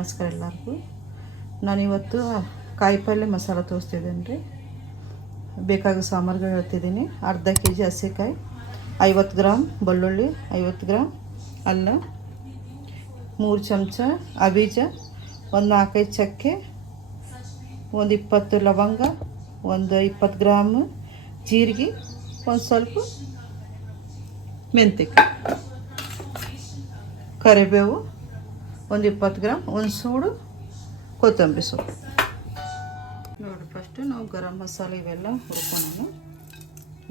ನಮಸ್ಕಾರ ಎಲ್ಲರಿಗೂ. ನಾನಿವತ್ತು ಕಾಯಿಪಲ್ಯ ಮಸಾಲ ತೋರಿಸ್ತಿದ್ದೇನೆ ರೀ. ಬೇಕಾಗೋ ಸಾಮಾನುಗಳು ಹೇಳ್ತಿದ್ದೀನಿ. ಅರ್ಧ ಕೆ ಜಿ ಹಸಿಕಾಯಿ, 50 ಗ್ರಾಮ್ ಬೆಳ್ಳುಳ್ಳಿ, 50 ಗ್ರಾಮ್ ಅಲ್ಲ, 3 ಚಮಚ ಅಬೀಜ, ಒಂದು 4-5 ಚಕ್ಕೆ, ಒಂದು 20 ಲವಂಗ, ಒಂದು 20 ಗ್ರಾಮ್ ಜೀರಿಗೆ, ಒಂದು ಸ್ವಲ್ಪ ಮೆಂತ್ಯಕ್ಕೆ, ಕರಿಬೇವು ಒಂದು 20 ಗ್ರಾಮ್, ಒಂದು ಸೂಡು ಕೊತ್ತಂಬರಿ ಸೊಪ್ಪು. ನೋಡಿ, ಫಸ್ಟು ನಾವು ಗರಂ ಮಸಾಲೆ ಇವೆಲ್ಲ ಹುರ್ಕೊಳ್ಳೋಣ.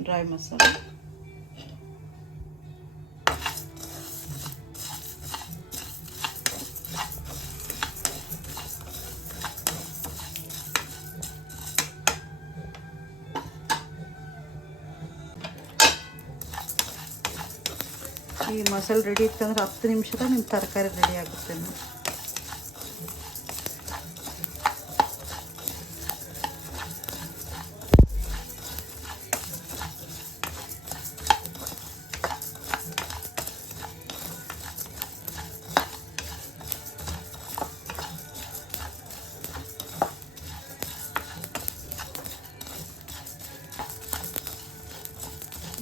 ಡ್ರೈ ಮಸಾಲೆ, ಈ ಮಸಾಲೆ ರೆಡಿ ಇತ್ತಂದ್ರೆ 10 ನಿಮಿಷದಾಗ ನಿಮ್ಮ ತರಕಾರಿ ರೆಡಿ ಆಗುತ್ತೆ.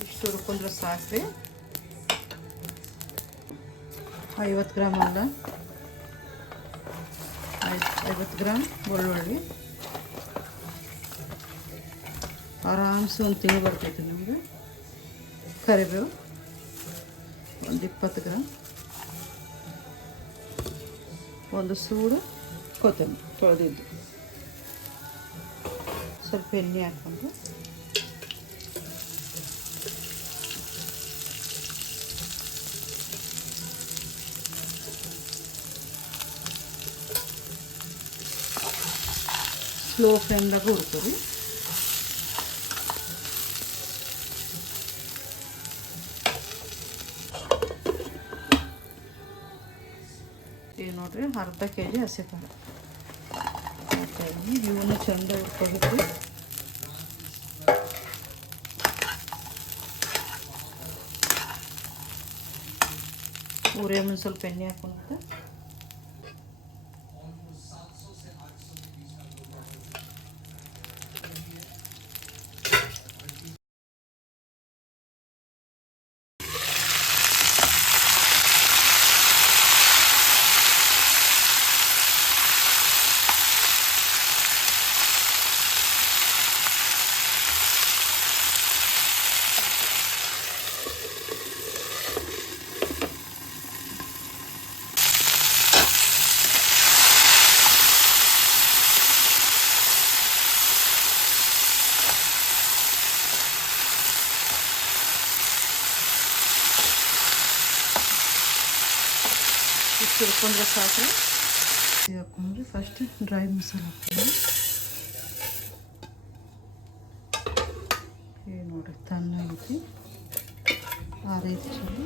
ಇಷ್ಟು ಹುರ್ಕೊಂಡ್ರೆ ಸಾಕ್ರಿ. 50 ಗ್ರಾಮ್ ಅಲ್ಲ, 50 ಗ್ರಾಮ್ ಬೆಳ್ಳುಳ್ಳಿ, ಆರಾಮ್ಸೆ ಒಂದು ತಿಂಗಳು ಬರ್ತೈತೆ ನಮಗೆ. ಕರಿಬೇವು ಒಂದು 20 ಗ್ರಾಮ್, ಒಂದು ಸೂಡು ಕೊತ್ತಂಬರಿ ತೊಳೆದಿದ್ದು, ಸ್ವಲ್ಪ ಎಣ್ಣೆ ಹಾಕ್ಕೊಂಡು ಸ್ಲೋ ಫ್ಲೇಮ್ದಾಗ ಹುರ್ತೀವಿ. ಈಗ ನೋಡ್ರಿ, ಅರ್ಧ ಕೆ ಜಿ ಹಸಿಕಾಯಿ ಇವನು ಚೆಂದ ಹುರ್ಕೋಬೇಕು. ಊರೇ ಸ್ವಲ್ಪ ಎಣ್ಣೆ ಹಾಕೊಂಡು ಇಷ್ಟು ಹುರ್ಕೊಂಡ್ರೆ ಸಾಕು. ಹಾಕೊಂಡ್ರೆ ಫಸ್ಟ್ ಡ್ರೈ ಮಸಾಲೆ ಹಾಕ್ತೀನಿ. ನೋಡಿರಿ, ತಣ್ಣಗೈತಿ, ಆರೈತಿ ಚಲೋ.